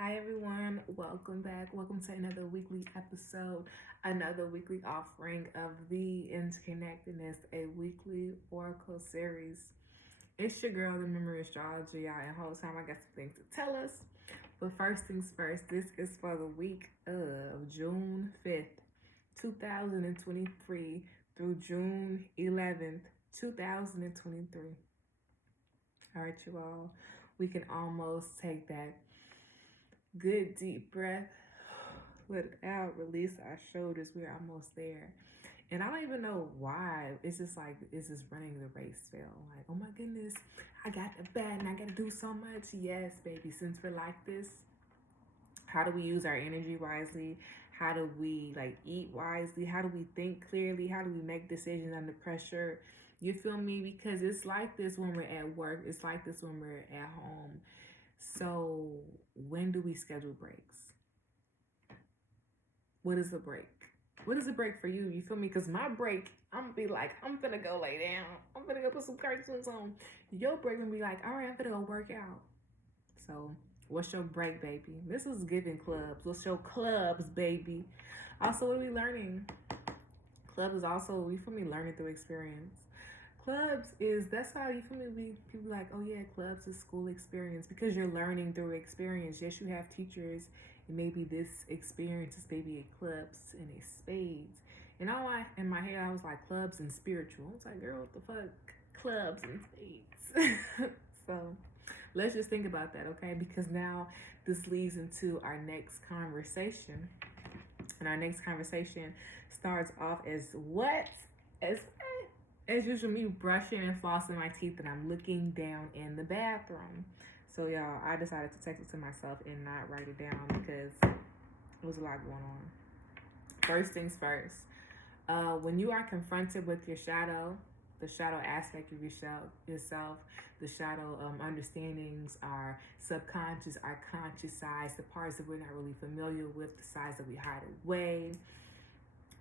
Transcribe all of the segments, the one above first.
Hi everyone, welcome back. Welcome to another weekly episode, another weekly offering of the Interconnected-ness, a weekly oracle series. It's your girl, the Memory Astrologer, y'all, and the whole time I got some things to tell us. But first things first, this is for the week of June 5th, 2023 through June 11th, 2023. All right, you all, we can almost take that good deep breath. Let it out, release our shoulders. We're almost there. And I don't even know why. It's just like, it's just running the race feel. Like, oh my goodness, I got the bat and I got to do so much. Yes, baby, since we're like this, how do we use our energy wisely? How do we like eat wisely? How do we think clearly? How do we make decisions under pressure? You feel me? Because it's like this when we're at work. It's like this when we're at home. So when do we schedule breaks? What is a break? What is a break for you? You feel me? Because my break, I'm gonna be like, I'm gonna go lay down. I'm gonna go put some cartoons on. Your break gonna be like, all right, I'm gonna go work out. So what's your break, baby? This is giving clubs. What's your clubs, baby? Also, what are we learning? Clubs is also, you feel me, learning through experience. Clubs is, that's how, you feel me, people like, oh yeah, clubs is school experience, because you're learning through experience. Yes, you have teachers, and maybe this experience is maybe a clubs and a spades. And all in my head, I was like, clubs and spiritual. I was like, girl, what the fuck? Clubs and spades. So let's just think about that, okay? Because now this leads into our next conversation. And our next conversation starts off as what? As usual, me brushing and flossing my teeth, and I'm looking down in the bathroom. So y'all, I decided to text it to myself and not write it down because it was a lot going on. First things first, when you are confronted with your shadow, the shadow aspect of yourself, the shadow understandings, our subconscious, our conscious sides, the parts that we're not really familiar with, the sides that we hide away,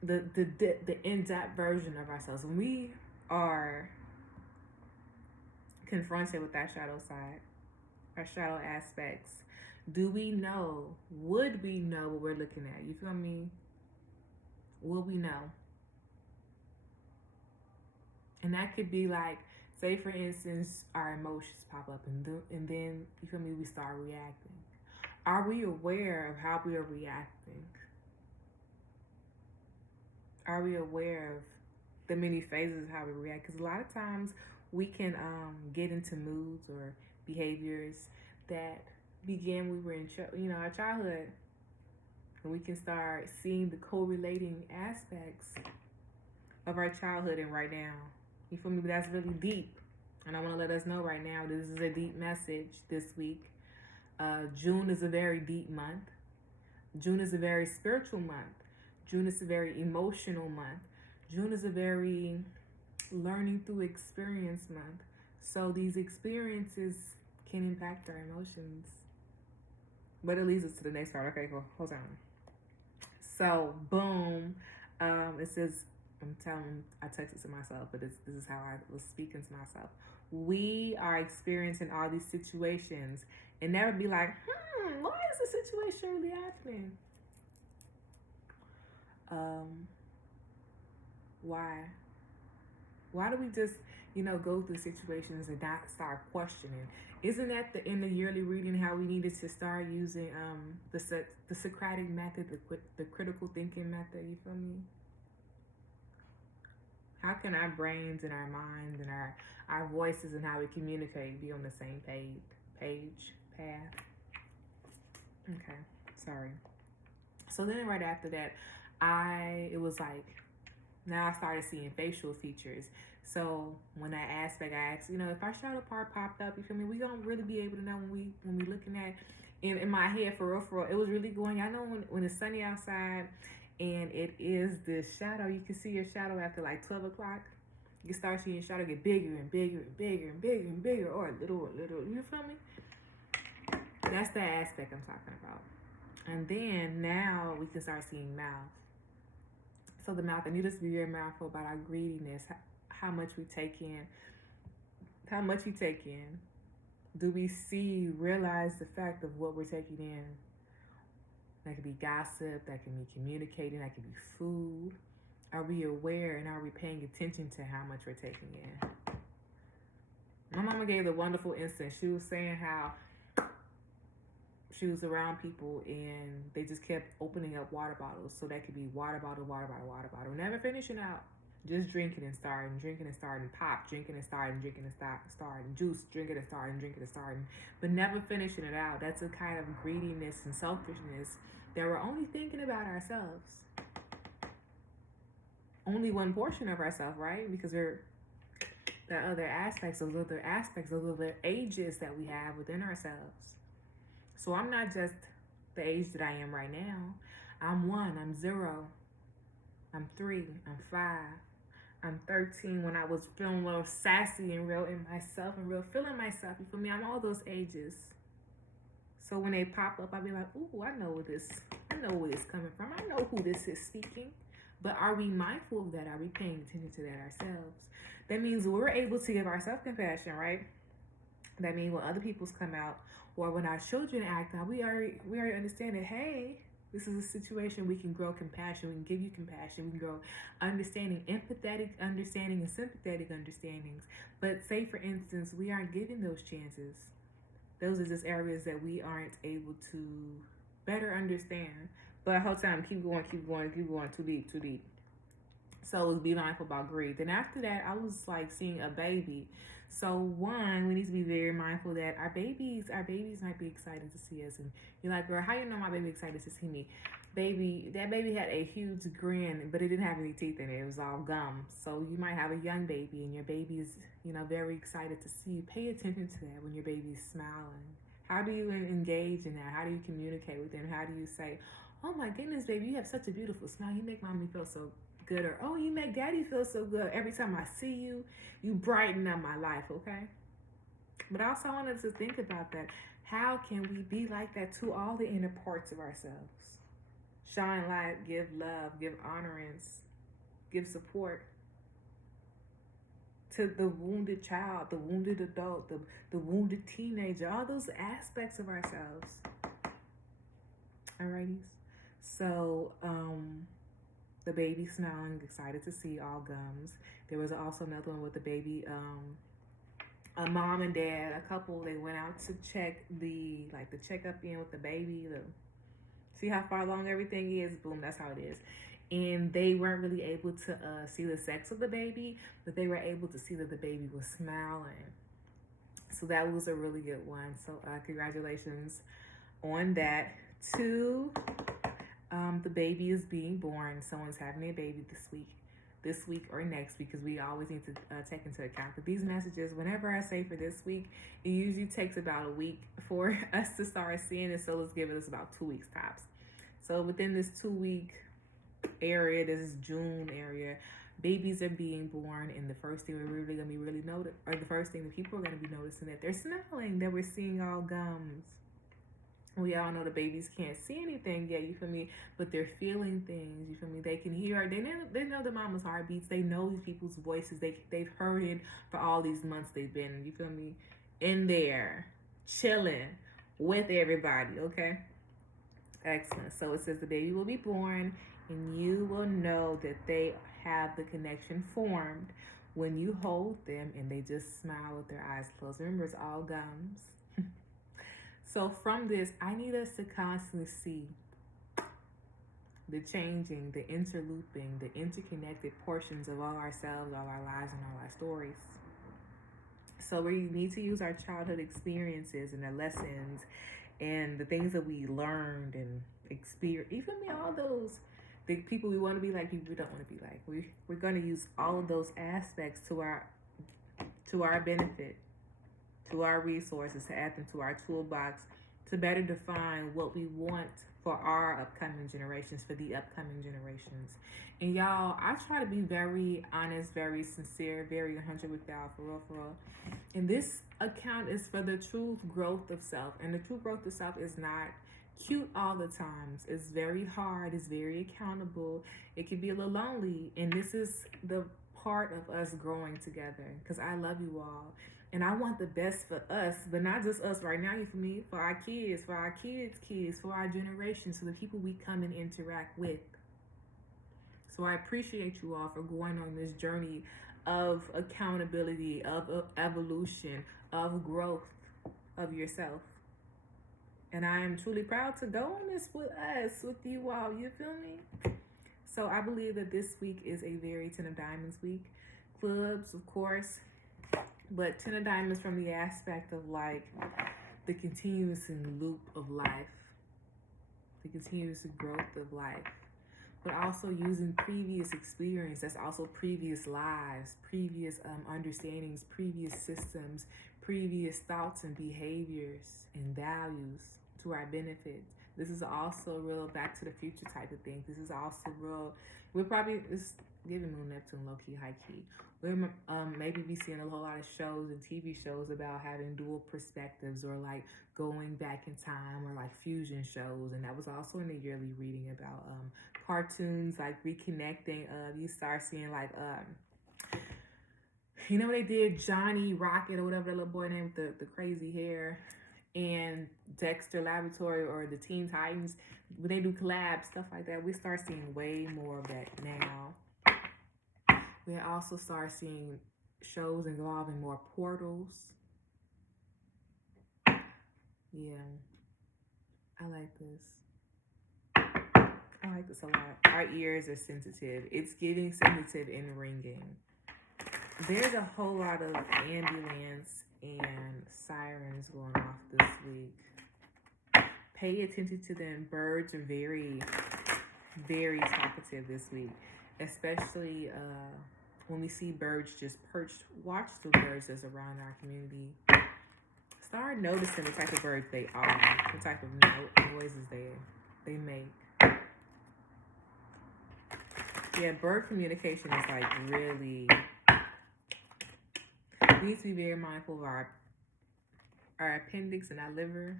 the in-depth version of ourselves. When we are confronted with that shadow side, our shadow aspects, would we know what we're looking at? You feel me? Will we know? And that could be like, say for instance, our emotions pop up, and then you feel me, we start reacting. Are we aware of how we are reacting? Are we aware of the many phases of how we react? Because a lot of times we can get into moods or behaviors that began when we were in our childhood, and we can start seeing the correlating aspects of our childhood and right now. You feel me? But that's really deep. And I want to let us know right now, this is a deep message this week. June is a very deep month. June is a very spiritual month. June is a very emotional month. June is a very learning through experience month. So these experiences can impact our emotions. But it leads us to the next part. Okay, cool. Hold on. So, boom. It says, I texted to myself, but this is how I was speaking to myself. We are experiencing all these situations and never be like, why is the situation really happening? Why? Why do we just, go through situations and not start questioning? Isn't that in the yearly reading how we needed to start using the Socratic method, the critical thinking method? You feel me? How can our brains and our minds and our voices and how we communicate be on the same path? Okay, sorry. So then right after that, it was like, now I started seeing facial features. So when that aspect, I asked, if our shadow part popped up, you feel me? We don't really be able to know when we looking at. In my head, for real, it was really going. I know when it's sunny outside, and it is the shadow. You can see your shadow after like 12 o'clock. You can start seeing your shadow get bigger and bigger and bigger and bigger and bigger, or little. You feel me? That's the aspect I'm talking about. And then now we can start seeing mouth. So the mouth, I need us to be very mindful about our greediness, how much we take in, Do we realize the fact of what we're taking in? That could be gossip, that can be communicating, that could be food. Are we aware and are we paying attention to how much we're taking in? My mama gave a wonderful instance. She was saying how she was around people and they just kept opening up water bottles. So that could be water bottle, water bottle, water bottle. Never finishing out. Just drinking and starting, drinking and starting, pop, drinking and starting, drinking and starting, juice, drinking and starting, drinking and starting, but never finishing it out. That's a kind of greediness and selfishness that we're only thinking about ourselves. Only one portion of ourselves, right? Because there are other aspects, those other ages that we have within ourselves. So I'm not just the age that I am right now. I'm 1, I'm 0, I'm 3, I'm 5. I'm 13 when I was feeling a little sassy and real in myself and real feeling myself. You feel me? I'm all those ages. So when they pop up, I'll be like, ooh, I know where this coming from. I know who this is speaking. But are we mindful of that? Are we paying attention to that ourselves? That means we're able to give ourselves compassion, right? That means when other people's come out or when our children act out, we already understand that, hey, this is a situation we can grow compassion. We can give you compassion. We can grow understanding, empathetic understanding, and sympathetic understandings. But say, for instance, we aren't given those chances. Those are just areas that we aren't able to better understand. But the whole time, keep going, too deep. So let's be mindful about greed. Then after that, I was like seeing a baby. So one, we need to be very mindful that our babies might be excited to see us. And you're like, girl, how you know my baby excited to see me? That baby had a huge grin, but it didn't have any teeth in it. It was all gum. So you might have a young baby and your baby is, very excited to see you. Pay attention to that when your baby's smiling. How do you engage in that? How do you communicate with them? How do you say, oh my goodness, baby, you have such a beautiful smile. You make mommy feel so good, or oh, you make daddy feel so good. Every time I see you, you brighten up my life, okay? But I also wanted to think about that. How can we be like that to all the inner parts of ourselves? Shine light, give love, give honorance, give support to the wounded child, the wounded adult, the wounded teenager, all those aspects of ourselves. Alrighty. So, the baby smiling, excited to see, all gums. There was also another one with the baby, a mom and dad, a couple, they went out to check the checkup in with the baby, see how far along everything is. Boom, that's how it is. And they weren't really able to see the sex of the baby, but they were able to see that the baby was smiling. So that was a really good one. So congratulations on that. 2, the baby is being born. Someone's having a baby this week or next, because we always need to take into account that these messages, whenever I say for this week, it usually takes about a week for us to start seeing it. So let's give it about 2 weeks tops. So within this 2-week area, this is June area, babies are being born, and the first thing we're really going to be the first thing that people are going to be noticing, that they're smelling, that we're seeing all gums. We all know the babies can't see anything yet, you feel me? But they're feeling things, you feel me? They can hear, they know the mama's heartbeats. They know these people's voices. They've heard it for all these months they've been, you feel me? In there, chilling with everybody, okay? Excellent. So it says the baby will be born, and you will know that they have the connection formed when you hold them and they just smile with their eyes closed. Remember, it's all gums. So from this, I need us to constantly see the changing, the interlooping, the interconnected portions of all ourselves, all our lives, and all our stories. So we need to use our childhood experiences and the lessons and the things that we learned and experienced, even all those, the people we want to be like, people we don't want to be like. We're going to use all of those aspects to our benefit, to our resources, to add them to our toolbox, to better define what we want for our upcoming generations, for the upcoming generations. And y'all, I try to be very honest, very sincere, very 100 with y'all, for real. And this account is for the true growth of self. And the true growth of self is not cute all the times. It's very hard. It's very accountable. It can be a little lonely. And this is the part of us growing together, because I love you all. And I want the best for us, but not just us right now, you feel me? For our kids, for our kids' kids, for our generation, so the people we come and interact with. So I appreciate you all for going on this journey of accountability, of evolution, of growth of yourself. And I am truly proud to go on this with us, with you all. You feel me? So I believe that this week is a very 10 of Diamonds week. Clubs, of course, but 10 of Diamonds from the aspect of like the continuous loop of life, the continuous growth of life, but also using previous experience. That's also previous lives, previous understandings, previous systems, previous thoughts and behaviors and values to our benefit. This is also real back to the future type of thing. This is also real. We're probably, it's giving Moon Neptune low key, high key. We're maybe be seeing a whole lot of shows and TV shows about having dual perspectives, or like going back in time, or like fusion shows. And that was also in the yearly reading about cartoons, like reconnecting. You start seeing like you know what they did, Johnny Rocket or whatever that little boy named with the crazy hair, and Dexter Laboratory or the Teen Titans, when they do collabs, stuff like that. We start seeing way more of that now. We also start seeing shows involving more portals. Yeah, I like this. I like this a lot. Our ears are sensitive. It's getting sensitive and ringing. There's a whole lot of ambulance and sirens going off this week. Pay attention to them. Birds are very, very talkative this week, especially when we see birds just perched. Watch the birds that's around our community. Start noticing the type of birds they are, the type of noises they make. Yeah, bird communication is like really. We need to be very mindful of our appendix and our liver.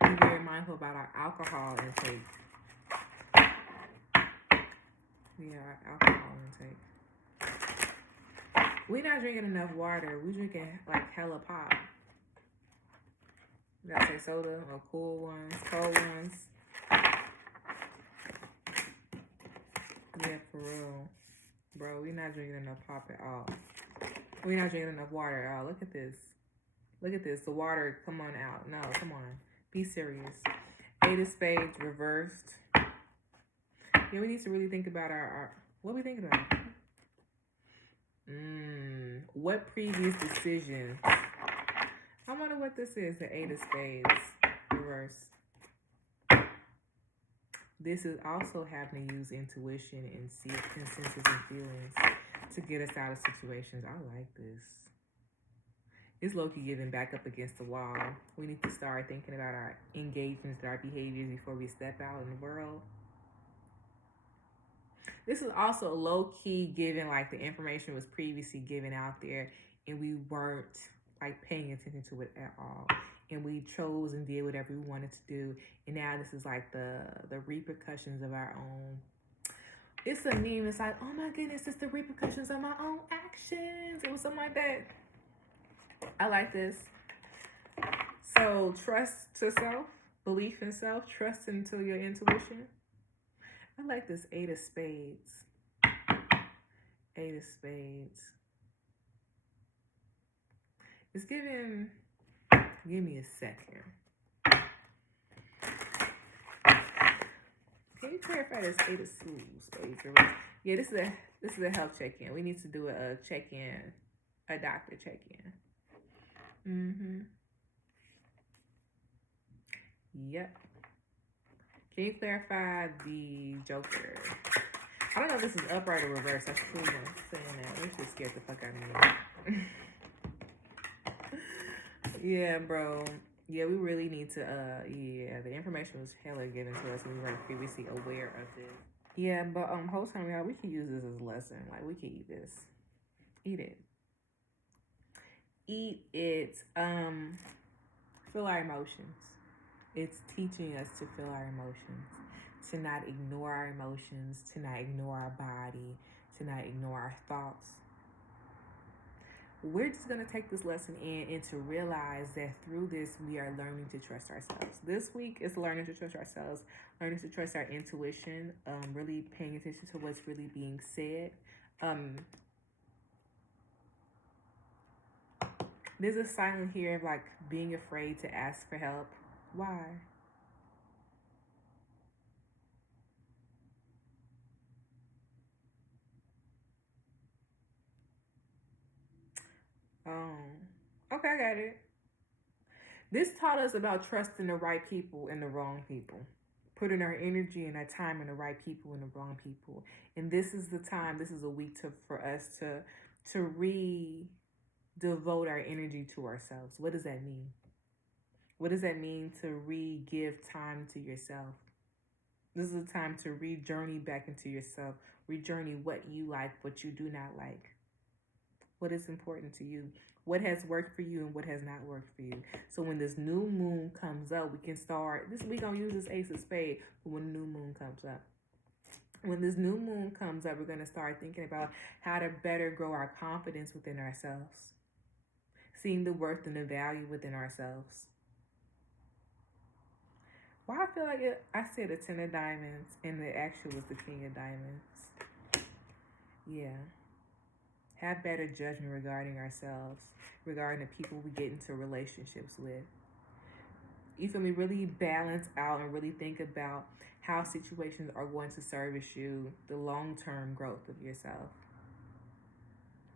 Be very mindful about our alcohol intake. Yeah, our alcohol intake. We're not drinking enough water. We're drinking like hella pop. You gotta say soda or cool ones, cold ones. Yeah, for real. Bro, we're not drinking enough pop at all. We're not drinking enough water at all. Look at this. Look at this. The water, come on out. No, come on. Be serious. 8 of Spades reversed. Yeah, we need to really think about our what are we thinking about? What previous decisions? I wonder what this is, the 8 of Spades reverse. This is also having to use intuition and senses and feelings to get us out of situations. I like this. It's low-key giving back up against the wall. We need to start thinking about our engagements, our behaviors before we step out in the world. This is also low-key given like the information was previously given out there and we weren't like paying attention to it at all. And we chose and did whatever we wanted to do. And now this is like the repercussions of our own. It's a meme. It's like, oh my goodness, it's the repercussions of my own actions. It was something like that. I like this. So trust to self, belief in self, trust into your intuition. I like this 8 of Spades. 8 of Spades. It's giving. Give me a second. Can you clarify this 8 of Spades? Yeah, this is a health check-in. We need to do a check-in, a doctor check-in. Yep. Can you clarify the Joker? I don't know if this is upright or reverse. That's cool. Saying that. This just scared the fuck out of me. Yeah, bro. Yeah, we really need to, yeah, the information was hella given to us and we weren't previously aware of this. Yeah, but, whole time, y'all, we can use this as a lesson. Like, we can eat this. Eat it. Eat it. Feel our emotions. It's teaching us to feel our emotions, to not ignore our emotions, to not ignore our body, to not ignore our thoughts. we're just going to take this lesson in and to realize that through this, we are learning to trust ourselves. This week is learning to trust ourselves, learning to trust our intuition, really paying attention to what's really being said. There's a silent here of like being afraid to ask for help. Why? Okay, I got it. This taught us about trusting the right people and the wrong people, putting our energy and our time in the right people and the wrong people. And this is the time, this is a week for us to devote our energy to ourselves. What does that mean? What does that mean to give time to yourself? This is a time to journey back into yourself, journey what you like, what you do not like, what is important to you, what has worked for you and what has not worked for you. So when this new moon comes up, we can start, we going to use this Ace of Spades, but when the new moon comes up. When this new moon comes up, we're going to start thinking about how to better grow our confidence within ourselves, seeing the worth and the value within ourselves. Why I feel like I said the 10 of diamonds and the actual was the King of diamonds. Yeah. Have better judgment regarding ourselves, regarding the people we get into relationships with. You feel me? Really balance out and really think about how situations are going to service you, the long-term growth of yourself.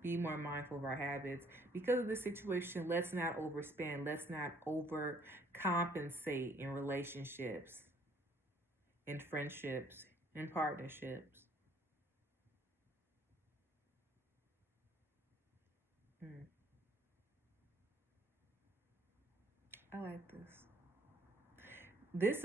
Be more mindful of our habits. Because of the situation, let's not overspend. Let's not overcompensate in relationships, in friendships, in partnerships. I like this. This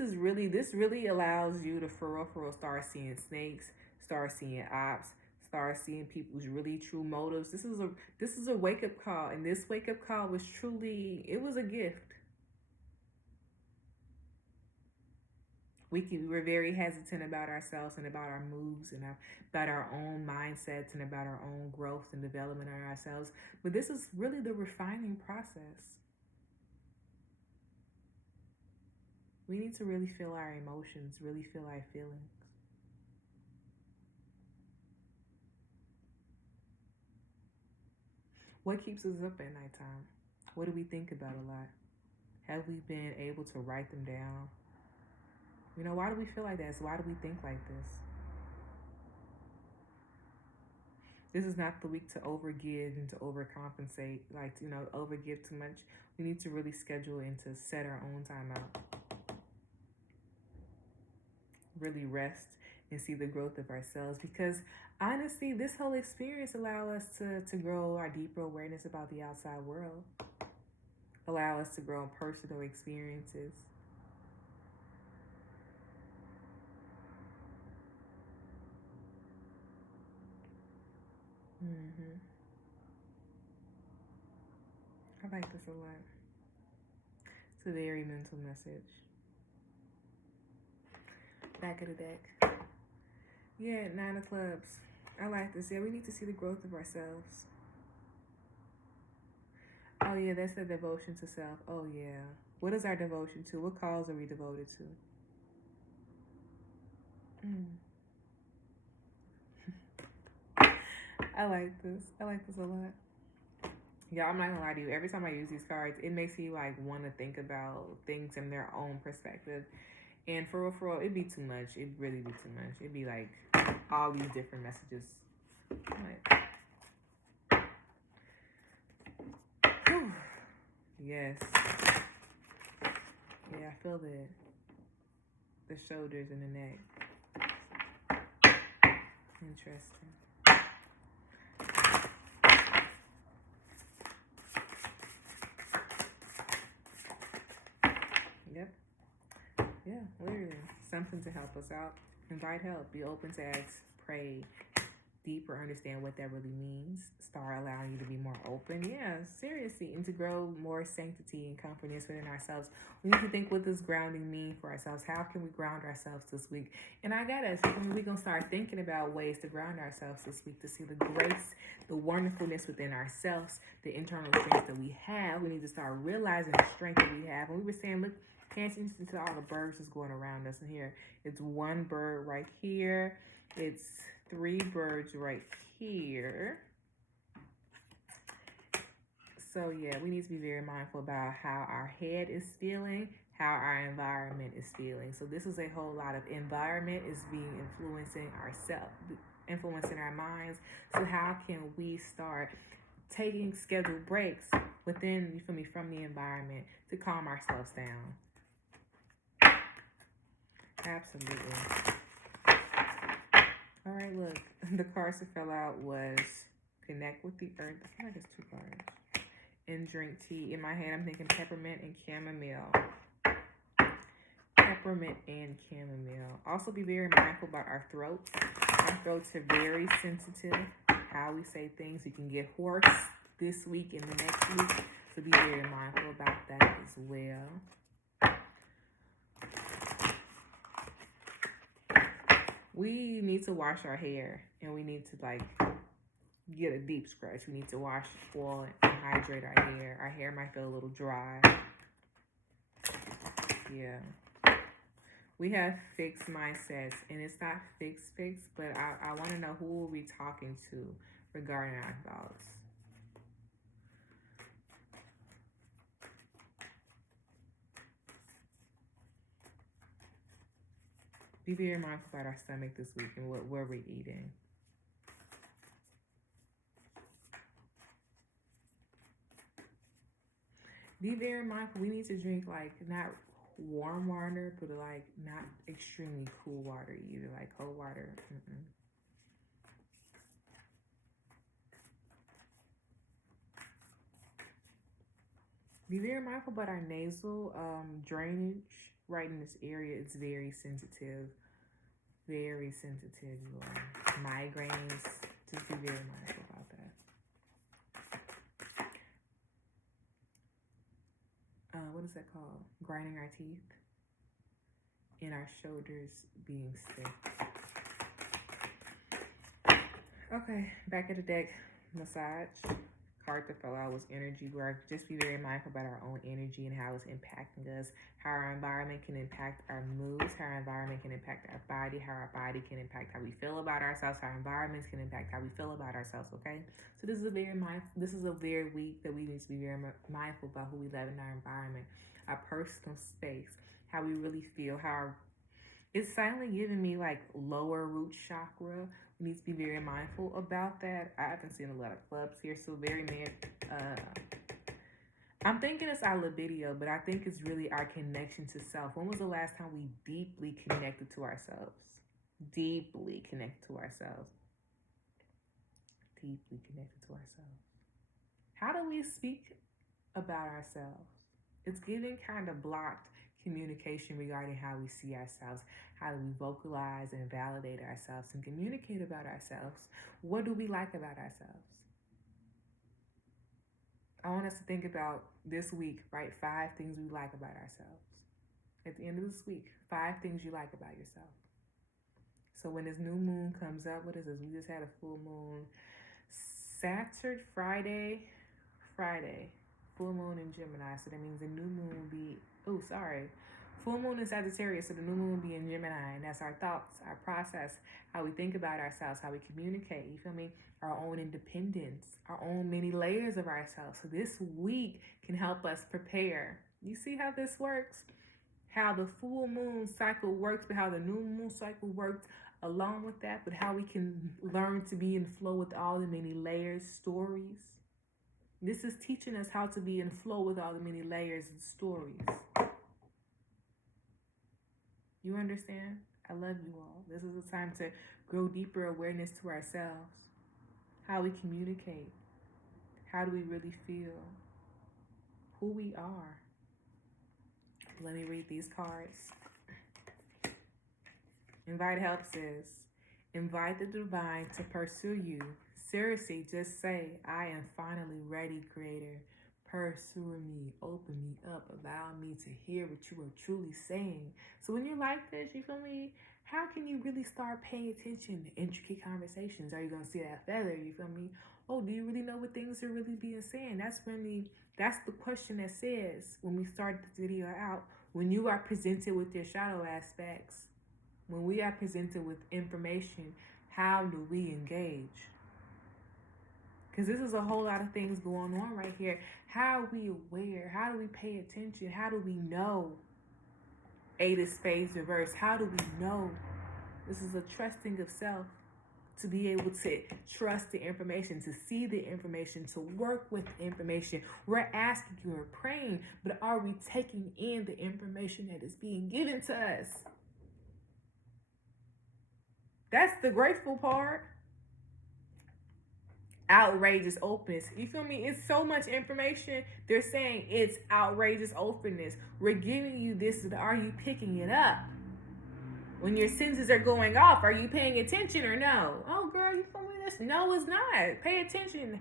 really allows you to for real start seeing snakes, start seeing ops, start seeing people's really true motives. This is a wake up call, and this wake up call was truly, it was a gift. We were very hesitant about ourselves and about our moves and about our own mindsets and about our own growth and development of ourselves. But this is really the refining process. We need to really feel our emotions, really feel our feelings. What keeps us up at nighttime? What do we think about a lot? Have we been able to write them down? You know, why do we feel like that? So why do we think like this? This is not the week to overgive and to overcompensate, like, you know, overgive too much. We need to really schedule and to set our own time out. Really rest and see the growth of ourselves, because honestly, this whole experience allow us to grow our deeper awareness about the outside world, allow us to grow in personal experiences. I like this a lot. It's a very mental message. Back of the deck. Yeah, 9 of clubs. I like this. Yeah, we need to see the growth of ourselves. Oh yeah, that's the devotion to self. Oh yeah. What is our devotion to? What cause are we devoted to? I like this. I like this a lot. Yeah, I'm not gonna lie to you. Every time I use these cards, it makes me like want to think about things in their own perspective. And for real, it'd be too much. It'd really be too much. It'd be like all these different messages. Yes. Yeah, I feel the shoulders and the neck. Interesting. Yep. Yeah, literally. Something to help us out. Invite help. Be open to ask. Pray. deeper, understand what that really means. Start allowing you to be more open. Yeah, seriously. And to grow more sanctity and confidence within ourselves. We need to think, what does grounding mean for ourselves? How can we ground ourselves this week? And I got us. We're going to start thinking about ways to ground ourselves this week, to see the grace, the wonderfulness within ourselves, the internal strength that we have. We need to start realizing the strength that we have. And we were saying, look, pay attention to all the birds that's going around us. And here, it's one bird right here. It's 3 birds right here. So yeah, we need to be very mindful about how our head is feeling, how our environment is feeling. So this is a whole lot of environment is being influencing ourselves, influencing our minds. So how can we start taking scheduled breaks within, you feel me, from the environment to calm ourselves down? Absolutely. All right, look, the cards that fell out was connect with the earth. I feel like it's 2 cards. And drink tea. In my head, I'm thinking peppermint and chamomile. Peppermint and chamomile. Also, be very mindful about our throats. Our throats are very sensitive. How we say things. You can get hoarse this week and the next week. So be very mindful about that as well. We need to wash our hair. And we need to, like, get a deep scratch. We need to wash, oil, and hydrate our hair. Our hair might feel a little dry. Yeah. We have fixed mindsets, and it's not fixed, but I want to know, who are we talking to regarding our thoughts? Be very mindful about our stomach this week and what we're eating. Be very mindful. We need to drink, like, not warm water, but like not extremely cool water either, like cold water. Be very mindful about our nasal drainage right in this area. It's very sensitive, you all. Migraines, just be very mindful about that. What is that called? Grinding our teeth. And our shoulders being stiff. Okay, back at the deck. Massage. Card that fell out was energy work. Just be very mindful about our own energy and how it's impacting us. How our environment can impact our moods. How our environment can impact our body. How our body can impact how we feel about ourselves. How our environments can impact how we feel about ourselves. Okay, so this is a very week that we need to be very mindful about who we live in our environment, our personal space, how we really feel, it's silently giving me like lower root chakra. We need to be very mindful about that. I haven't seen a lot of clubs here, so I'm thinking it's our libido, but I think it's really our connection to self. When was the last time we deeply connected to ourselves? Deeply connected to ourselves. Deeply connected to ourselves. How do we speak about ourselves? It's giving kind of blocked communication regarding how we see ourselves. How do we vocalize and validate ourselves and communicate about ourselves? What do we like about ourselves? I want us to think about this week, write 5 things we like about ourselves. At the end of this week, 5 things you like about yourself. So when this new moon comes up, what is this? We just had a full moon. Saturday, Friday. Full moon in Gemini. So that means the new moon will be, full moon in Sagittarius. So the new moon will be in Gemini. And that's our thoughts, our process, how we think about ourselves, how we communicate. You feel me? Our own independence, our own many layers of ourselves. So this week can help us prepare. You see how this works? How the full moon cycle works, but how the new moon cycle works along with that, but how we can learn to be in flow with all the many layers, stories. This is teaching us how to be in flow with all the many layers and stories. You understand? I love you all. This is a time to grow deeper awareness to ourselves. How we communicate. How do we really feel? Who we are. Let me read these cards. Invite help says, Invite the divine to pursue you. Seriously, just say, I am finally ready, Creator. Pursue me, open me up, allow me to hear what you are truly saying. So when you're like this, you feel me? How can you really start paying attention to intricate conversations? Are you going to see that feather? You feel me? Oh, do you really know what things are really being said? That's the question that says, when we start this video out, when you are presented with your shadow aspects, when we are presented with information, how do we engage? Because this is a whole lot of things going on right here. How are we aware? How do we pay attention? How do we know? Eight of Spades reverse. How do we know? This is a trusting of self. To be able to trust the information, to see the information, to work with the information. We're asking you, we're praying, but are we taking in the information that is being given to us? That's the grateful part. Outrageous openness. You feel me? It's so much information. They're saying it's outrageous openness. We're giving you this. Are you picking it up? When your senses are going off, are you paying attention or no? Oh, girl, you feel me? This? No, it's not. Pay attention.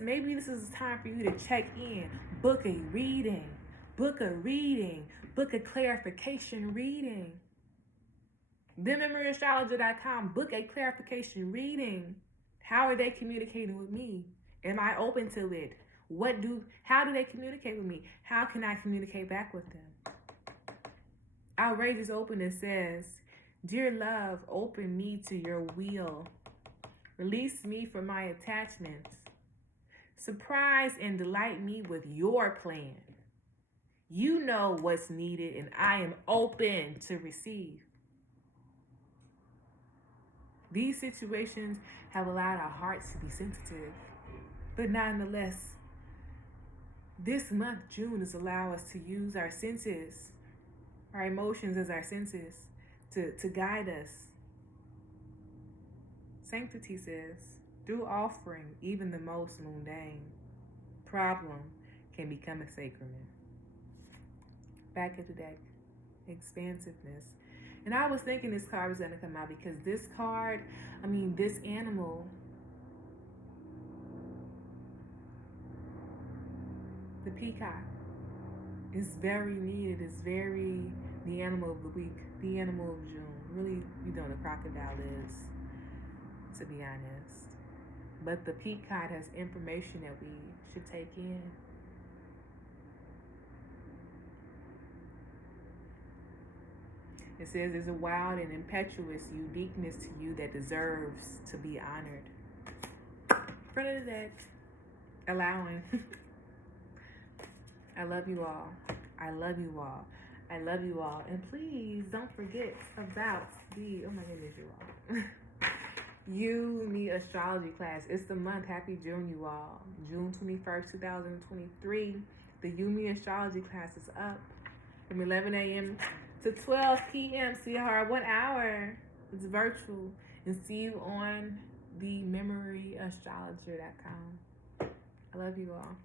Maybe this is time for you to check in. Book a reading. Book a reading. Book a clarification reading. TheeMemoryAstrologer.com. Book a clarification reading. How are they communicating with me? Am I open to it? How do they communicate with me? How can I communicate back with them? Outrageous openness says, dear love, open me to your will. Release me from my attachments. Surprise and delight me with your plan. You know what's needed, and I am open to receive. These situations have allowed our hearts to be sensitive. But nonetheless, this month, June, is allowing us to use our senses, our emotions as our senses, to guide us. Sanctity says, through offering, even the most mundane problem can become a sacrament. Back at the deck, expansiveness. And I was thinking this card was going to come out because this card, this animal, the peacock, is very needed. It's very the animal of the week, the animal of June. Really, the crocodile is, to be honest. But the peacock has information that we should take in. It says there's a wild and impetuous uniqueness to you that deserves to be honored. Front of the deck, allowing. I love you all. I love you all. I love you all. And please don't forget about oh my goodness, you all. You Me Astrology class. It's the month. Happy June, you all. June 21st, 2023. The You Me Astrology class is up from 11 a.m. to 12 p.m. sweetheart, 1 hour. It's virtual. And see you on TheeMemoryAstrologer.com. I love you all.